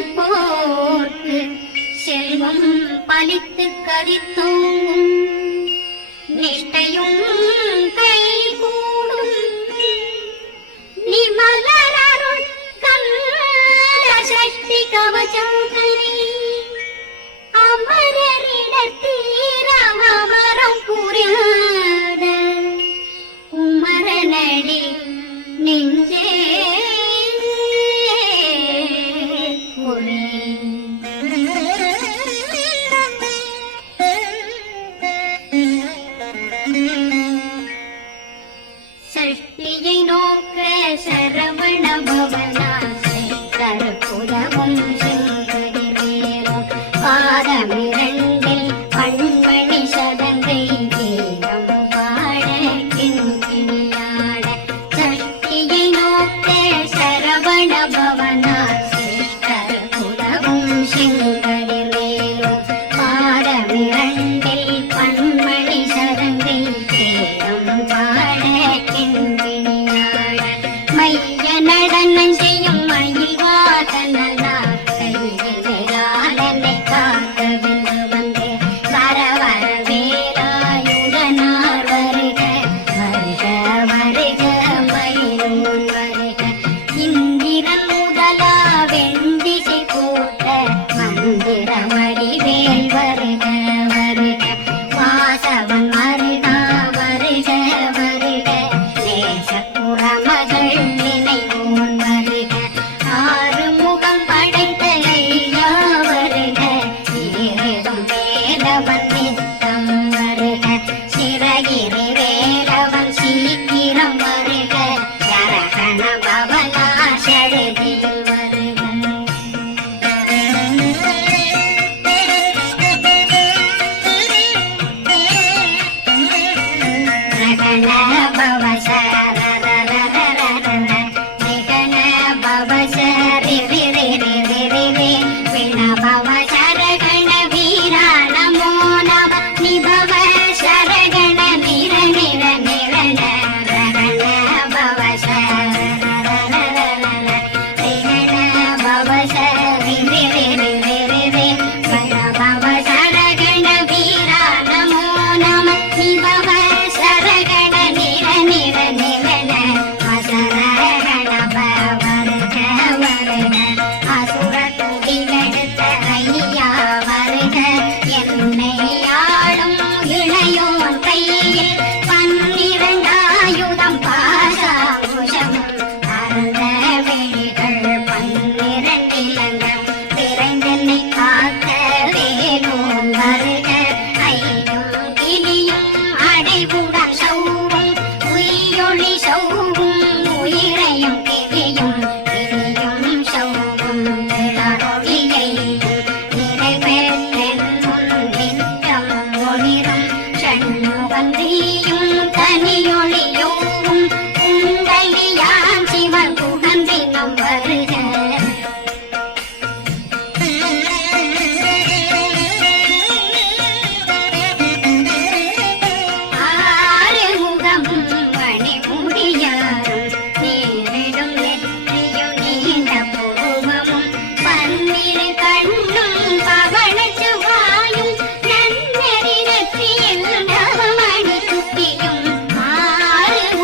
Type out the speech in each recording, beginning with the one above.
நினைப்போர்க்கு செல்வம் பலித்து கதித்தோங்கும் நிஷ்டையும் கை கூடும் நிமலருள் கந்த சக்தி கவசம் தனி அமரரிடத்தீரமரம் புரியாத குமரனடி நெஞ்சே சஷ்டியை நோக்க சரவண பவனாசை கருப்புலவும் செங்கதிரேறும் பாதமிரண்டில் பண்மணி சதங்கை வேகம் பாட கிண்கிணியாட சஷ்டியை நோக்க சரவண பவனாசை கருப்புலவும் செங்கதிரேறும் பாதமிரண்டில் பண்மணி சதங்கை வேகம் பாட கிண்கிணியாட மைய நடனம் செய்யும் மயில் வாசனார் கையிலாலனை காக்க வந்து வர வர வேலாயுதனார் வருக வருக வருக மயிலூன் வருக இந்திரன் முதலா வெண்டிசை போட்ட மந்திர வடிவேல் வருக வருக வாசவன் வருகா வருக வருக நேசப்புற மகள் நினைவோன் வருக ஆறுமுகம் படைத்த ஐயா வருக ஈரிடும் வேலவன் நித்தம் வருக சிறகிரி வேலவன் சீக்கிரம் வருக சரகண பவனா சடுதியில் வருக ரகண பவ சரரரரரரர நிகண பவ சரி ரி ரி ரி ரி ரி விண பவ சரகண வீரா நமோ நம நிபவ சரகண நிர நிர நிரண ரகண பவ சரரரரரர நிகண பவ சரி ரி ரி ரி ரி ரி ரி விண பவ சரகண வீரா நமோ நம நிபவ சரகண நிர நிர நிரண அசரகண பவருக வருக அசுர துடிலெடுத்த ஐயா வருக என்னை ஆளும் இளையோன் கையில் பன்னிரண்டாயுதம் பாசாங்குஷமும் அருந்த வெளிகள் பன்னிரண்டிலங்கம் விரைந்தென்னை காக்க வேலோன் வருக ஐயும் கிளியும் அடைவுடன் சௌவும் உயிரொளி சௌவும் உயிரையும் கிளியும் கிளியும் சௌவும் நிழலொளியையும் நிறைவேற்றென் முன் நித்தம் ஒளிரும் சண்முகந்தியும் தனியொளியோவும் குண்டலியான் சிவன் புகந்தினம் வருக ஆறுமுகமும் மணிமுடியாரும் நீரிடும் நெற்றியும் நீண்ட புருவமும் பன்னிரு கண்ணும் பவளச் சுவாயும் நன்னெறி நெற்றியில் நவமணி குட்டியும் ஆறுமுகமும்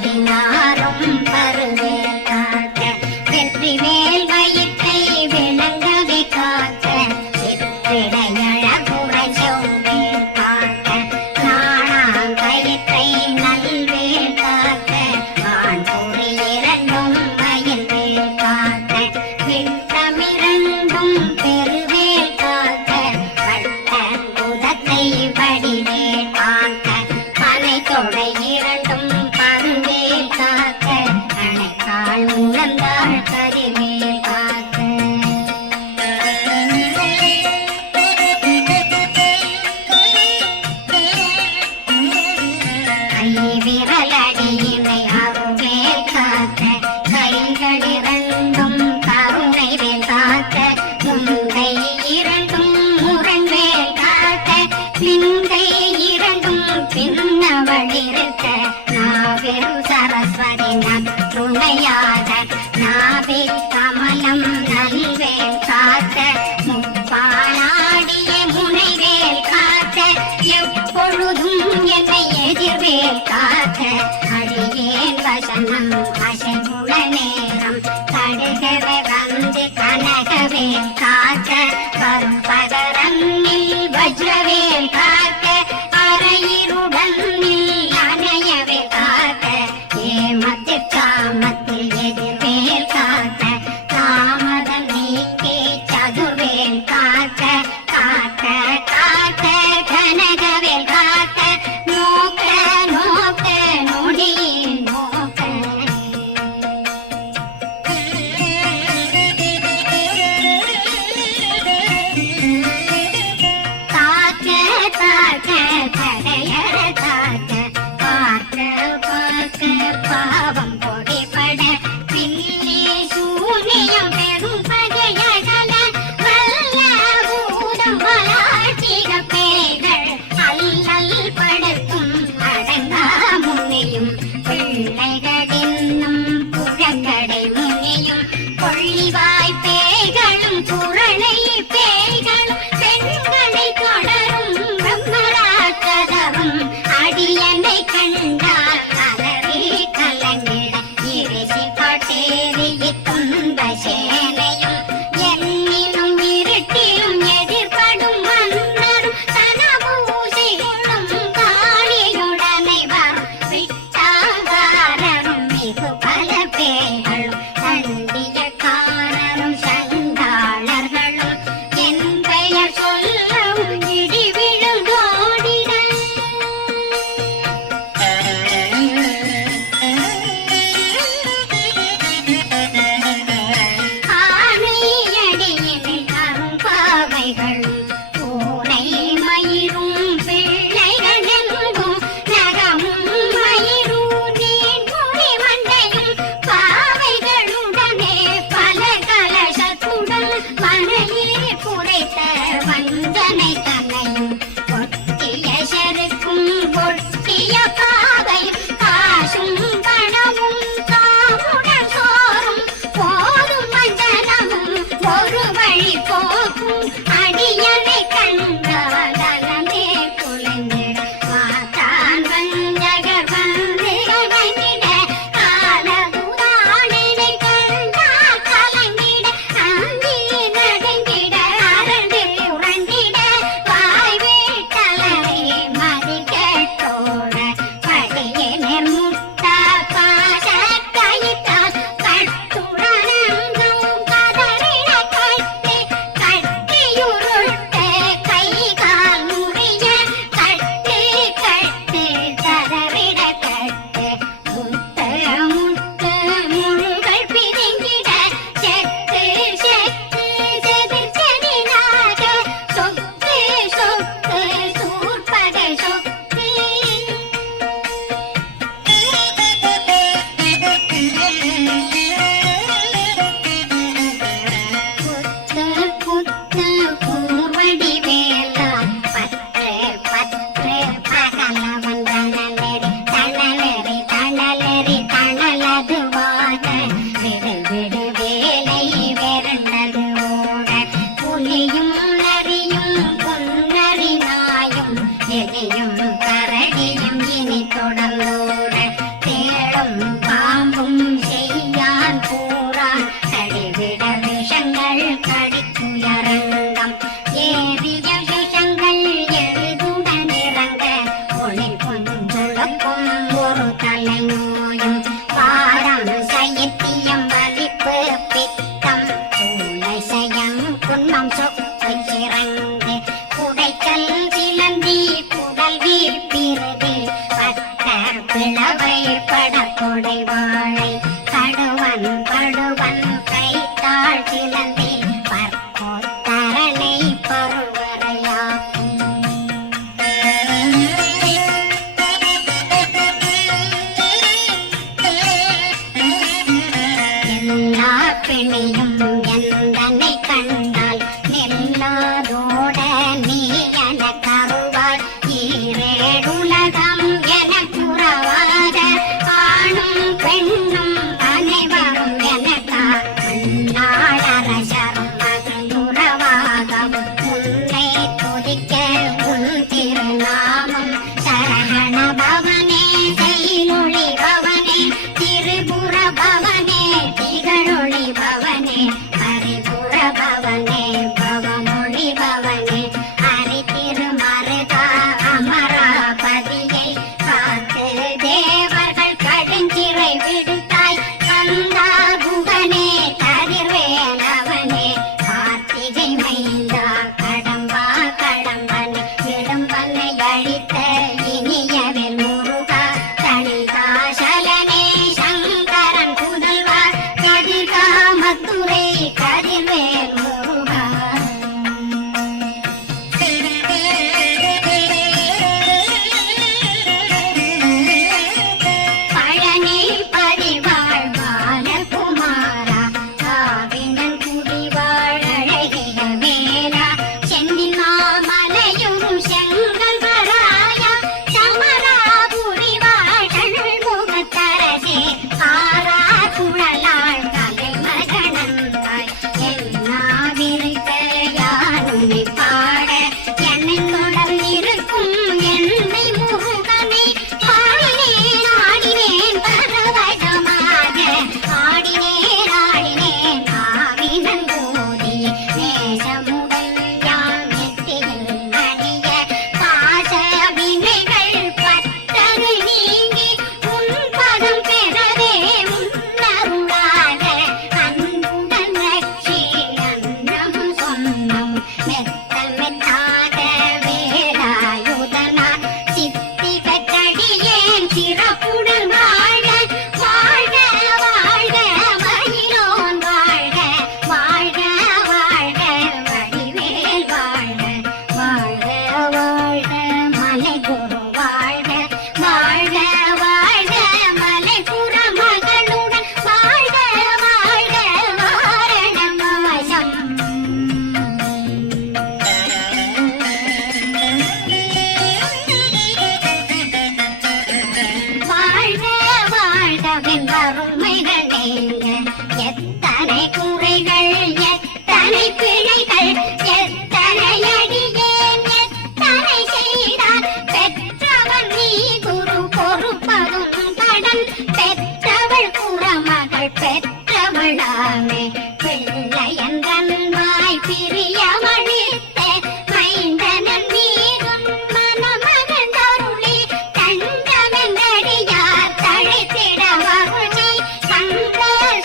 பதினாறும் பருவேல் காக்க வெற்றி வேல் வயிற்றை விளங்கவே காக்க சிற்றிடையழகுரை செவ்வேல் காக்க நாணாங்கயிற்றை நல்வேல் காக்க ஆண் பொறி இரண்டும் மயில்வேல் காக்க விட்டமிரண்டும் பெருவேல் காக்க வட்டங்குதத்தை வடிவேல் காக்க பனை தொடை இரண்டும் பருவேல் காக்க அணைக்கால் உணர்ந்தாள் கரிவேல் காக்க கை விரலடியினை அருவேல் காக்க கைகள் இரண்டும் கருணை வேல் காக்க முந்தை இரண்டும் முரண்வேல் காக்க பிந்தை இரண்டும் பின்னவழிருக்க நாவெரு சரஸ்வதி துணையாக நாவே கமலம் நல்வேல் காக்க முப்பாலாடிய முனைவேல் காக்க எப்பொழுதும் என்னை எதிர்வேல் காக்க அடியேன் வசனம் அசைவுள நேரம் கடுகவே வந்து கனகவேல் காக்க வரும் பகரங்கில் வஜ்ரவேல் காக்க அரையிருடன் அணையவே காக்க ஏமத்தில் காமத்தில் எதிர்வேல் காக்க தாமதம் நீக்கி சதுர்வேல் காக்க காக்க காக்க கனகவேல் காக்க நோக்க நோக்க நொடியின் நோக்க காக்க காக்க தடையற காக்க பார்க்க பார்க்க பாவம் பொடிபட பின்னே சூனியம் பெரும் பகையகல வல்ல பூதம் வளாட்சிக பேய்கள் அல்லல் படுத்தும் அடங்கா முன்னையும் பிள்ளைகளின்னும் புழக்கடை முன்னையும் கொள்ளிவாய் பேய்களும் புரணை பேய்களும் பெண்களை தொடரும் பிரம்மராட்சதரும் அடியனை கண்டால் அலறி கலங்கிட இரிசி பாட்டேறி துன்ப சேனையும் என்னிலும் இருட்டிலும் எதிர்படும் மன்னரும் தனபூசைகளும் காளியுடனை வரும் விட்டாகாரரும் மிகு பல பேய்களும் சண்டியக்காரரும் சண்டாளர்களும் என் பெயர் சொல்லவும் இடி விழுந்தோடிட பிளவை படக்கொடை வாழை கடுவன் படுவன் கைத்தாள் சிலந்தி பற்போத்தரணை பருவரையாக்கும் எல்லா பிணியும் எந்தனை கண்டால் நெல்லாதோட நீ என கருவாய் ஈரேடுலகம் என புறவாத ஆணும் பெண்ணும் அனைவரும் எனக்கா அந்நாளரசரும் மகிழ்ந்துறவாகவும் உன்னை துதிக்க உன் திருநாமம் சரகண பவனே செயலொளி பவனே திரிபுர பவனே திகழொளி பவனே ஹரிபுர பவனே பவமொழி பவனே ஹரி திருமருகா அமராபதியை காத்து தேவர்கள் கடுஞ்சிறை விடுத்தாய் கந்தா குகனே கதிர்வேலவனே கார்த்திகை மைந்தா கடம்பா கடம்பனை இடும்பனை அழித்த இனியவில் முருகா தனிகாசலனே சங்கரன் புதல்வா கதிர்கா மதுரை கதிர்வேல் முருகா பழனி பரிவாழ் பாலகுமாரா காவினன் குடிவாழ் அழகிய வேலா செந்தில் மாமலையும் செங்கல் வராயா சமராபுரி வாழ் முகத்தரசே ஆரா குழலாள் கலை மகனந்தாய் எல்லாவிருக்க யாருனை பாட என்னை தொடர்ந்திருக்கும் என்னை முருகனை பாடினேன் ஆடினேன் பரவசமாக ஆடினேன் ஆடினேன் ஆவினன் கோதிய நேசமுடல் யாம் நெற்றியில் அணிய பாச வினைகள் பட்டது நீங்கி உன் பதம் பெறவே முன்னருளாக அன்புடன் ரட்சி அன்னம் சொன்னம் மெத்த மெத்தாக வேலாயுதனா சித்தி பெற்றடியேன் சிறப்புடன் வாழ வாழ்க வாழ்க மயிலோன் வாழ்க வாழ்க வாழ்க வடிவேல் வாழ்க வாழ்க வாழ்க மலைகுரு வாழ்க வாழ்க வாழ்க மலைபுற மகளுடன் வாழ்க வாழ்க வாரணம் வாசம் வாழ்க வாழ்கவின் வறுமைகள் நீங்க எத்தனை குறைகள் எத்தனை பிழைகள் எத்தனை அடியேன் எத்தனை செய்தான் பெற்றவன் நீ குரு பொறுப்பதும் கடன் பெற்றவள் குறமகள் பெற்றவளாமே பிள்ளையன் தன்வாய் பிரியமளித்த மைந்தனன் மீதும் மனமகந்தருளி தஞ்சமென்றடியார் தழைத்திட வருணை சங்க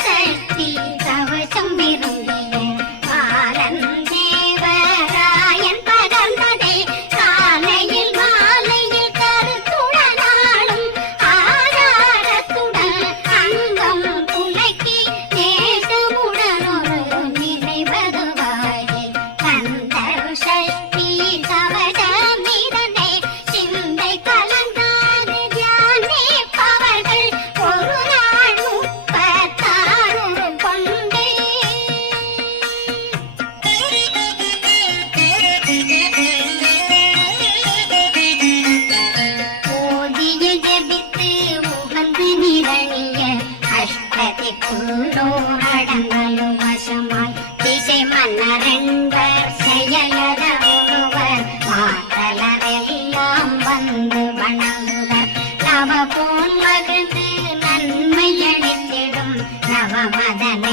சக்தி கவசம் விரும்பிய பாலன் தேவராயன் பகர்ந்ததை காலையில் மாலையில் கருத்துடனாலும் ஆதாரத்துடன் அங்கம் துலக்கி நேசமுடன் ஒரு நினைவதுவாயில் கந்தர் சஷ்டி கவசமிதனை சிந்தை கலந்தாது தியானிப்பவர்கள் ஒரு நாள் 36 கொண்டு ஓதிய ஜெபித்து உகந்து நிரணிய அஷ்டதிக்குள்ளோர் அடங்கலும் வசமாய் திசை மன்னரென்பர் செயலத ஒருவர் மாற்றலரெல்லாம் வந்து வணங்குவர் நவ போன் மகிழ்ந்து நன்மையளித்திடும் நவமதனை